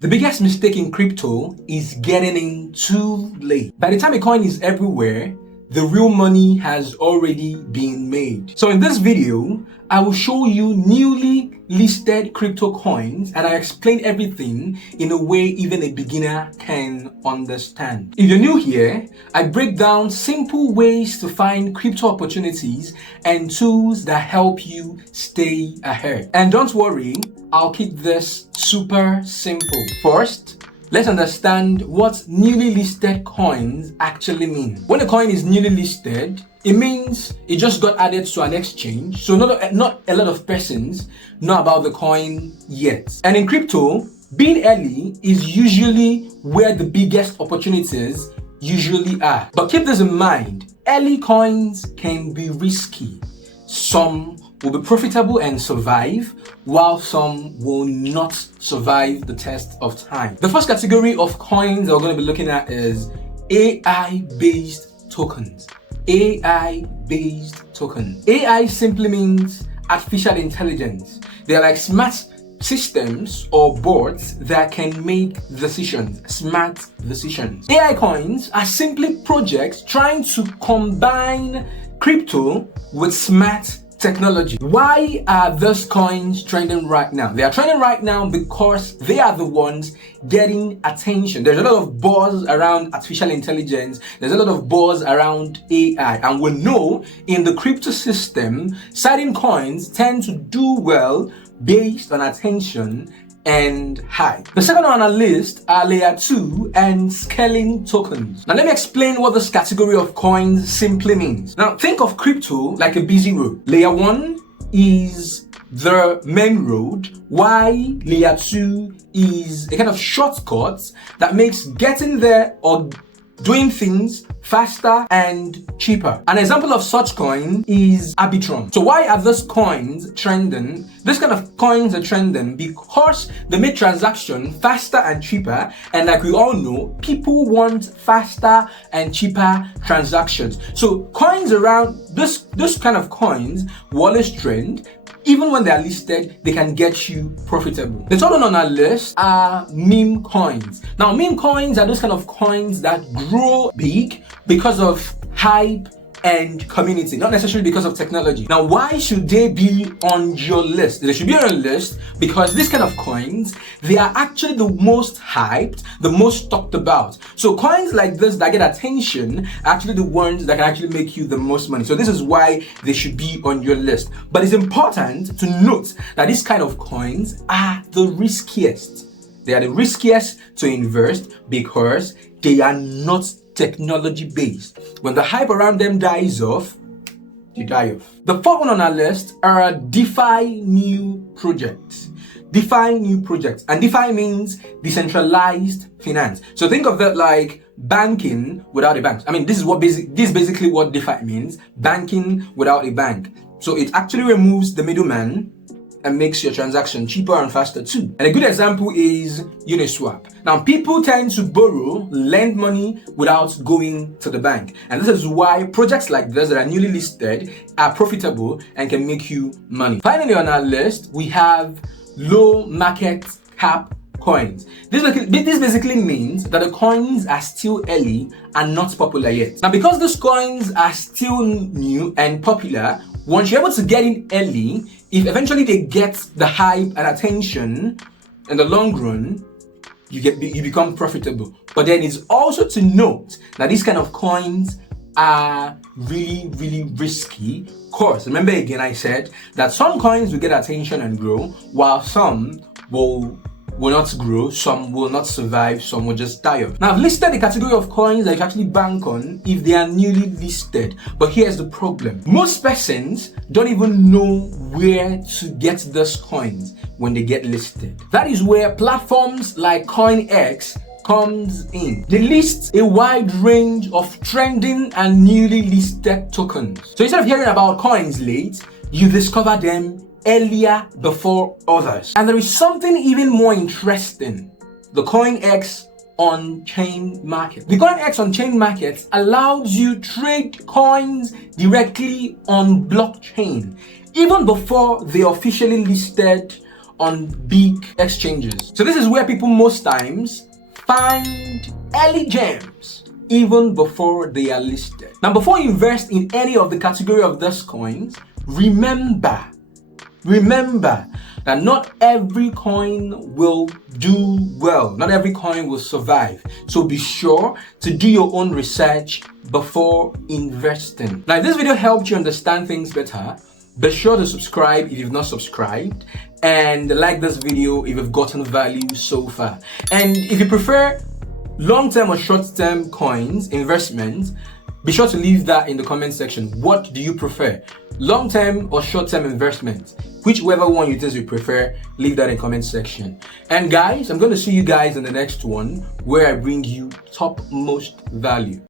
The biggest mistake in crypto is getting in too late. By the time a coin is everywhere, the real money has already been made. So in this video, I will show you newly listed crypto coins and I explain everything in a way even a beginner can understand. If you're new here, I break down simple ways to find crypto opportunities and tools that help you stay ahead. And don't worry, I'll keep this super simple. First, let's understand what newly listed coins actually mean. When a coin is newly listed, it means it just got added to an exchange. So not a lot of persons know about the coin yet. And in crypto, being early is usually where the biggest opportunities usually are. But keep this in mind, early coins can be risky. Some will be profitable and survive, while some will not survive the test of time. The first category of coins that we're going to be looking at is AI-based tokens. AI-based tokens. AI simply means artificial intelligence. They're like smart systems or bots that can make decisions, smart decisions. AI coins are simply projects trying to combine crypto with smart technology. Why are those coins trending right now? They are trending right now because they are the ones getting attention. There's a lot of buzz around artificial intelligence. There's a lot of buzz around AI. And we know in the crypto system, certain coins tend to do well based on attention and hype. The second on our list are layer 2 and scaling tokens. Now let me explain what this category of coins simply means. Now think of crypto like a busy road. Layer 1 is the main road, while layer 2 is a kind of shortcut that makes getting there or doing things faster and cheaper. An example of such coin is Arbitrum. So why are those coins trending? This kind of coins are trending because they make transaction faster and cheaper, and like we all know, people want faster and cheaper transactions. So coins around this kind of coins will always trend. Even when they are listed, they can get you profitable. The third one on our list are meme coins. Now, meme coins are those kind of coins that grow big because of hype and community, not necessarily because of technology. Now, why should they be on your list? They should be on your list because this kind of coins, they are actually the most hyped, the most talked about. So coins like this that get attention are actually the ones that can actually make you the most money. So this is why they should be on your list. But it's important to note that these kind of coins are the riskiest. They are the riskiest to invest because they are not technology based. When the hype around them dies off, they die off. The fourth one on our list are DeFi new projects. DeFi new projects. And DeFi means decentralized finance. So think of that like banking without a bank. I mean, this is basically what DeFi means. Banking without a bank. So it actually removes the middleman and makes your transaction cheaper and faster too. And a good example is Uniswap. Now, people tend to lend money without going to the bank. And this is why projects like this that are newly listed are profitable and can make you money. Finally, on our list, we have low market cap coins. This basically means that the coins are still early and not popular yet. Now, because these coins are still new and popular, once you're able to get in early, if eventually they get the hype and attention in the long run, you become profitable. But then it's also to note that these kind of coins are really, really risky. Of course, remember again, I said that some coins will get attention and grow, while some will not grow, some will not survive, some will just die off. Now, I've listed the category of coins that you actually bank on if they are newly listed. But here's the problem. Most persons don't even know where to get those coins when they get listed. That is where platforms like CoinEx comes in. They list a wide range of trending and newly listed tokens. So instead of hearing about coins late, you discover them earlier before others. And there is something even more interesting. The CoinEx on-chain market. The CoinEx on-chain market allows you trade coins directly on blockchain, even before they officially listed on big exchanges. So this is where people most times find early gems even before they are listed. Now, before you invest in any of the category of these coins, remember that not every coin will do well. Not every coin will survive. So be sure to do your own research before investing. Now, if this video helped you understand things better, be sure to subscribe if you've not subscribed, and like this video if you've gotten value so far. And if you prefer long-term or short-term coins investments, be sure to leave that in the comment section. What do you prefer? Long-term or short-term investments? Whichever one you think you prefer, leave that in the comment section. And guys, I'm going to see you guys in the next one where I bring you topmost value.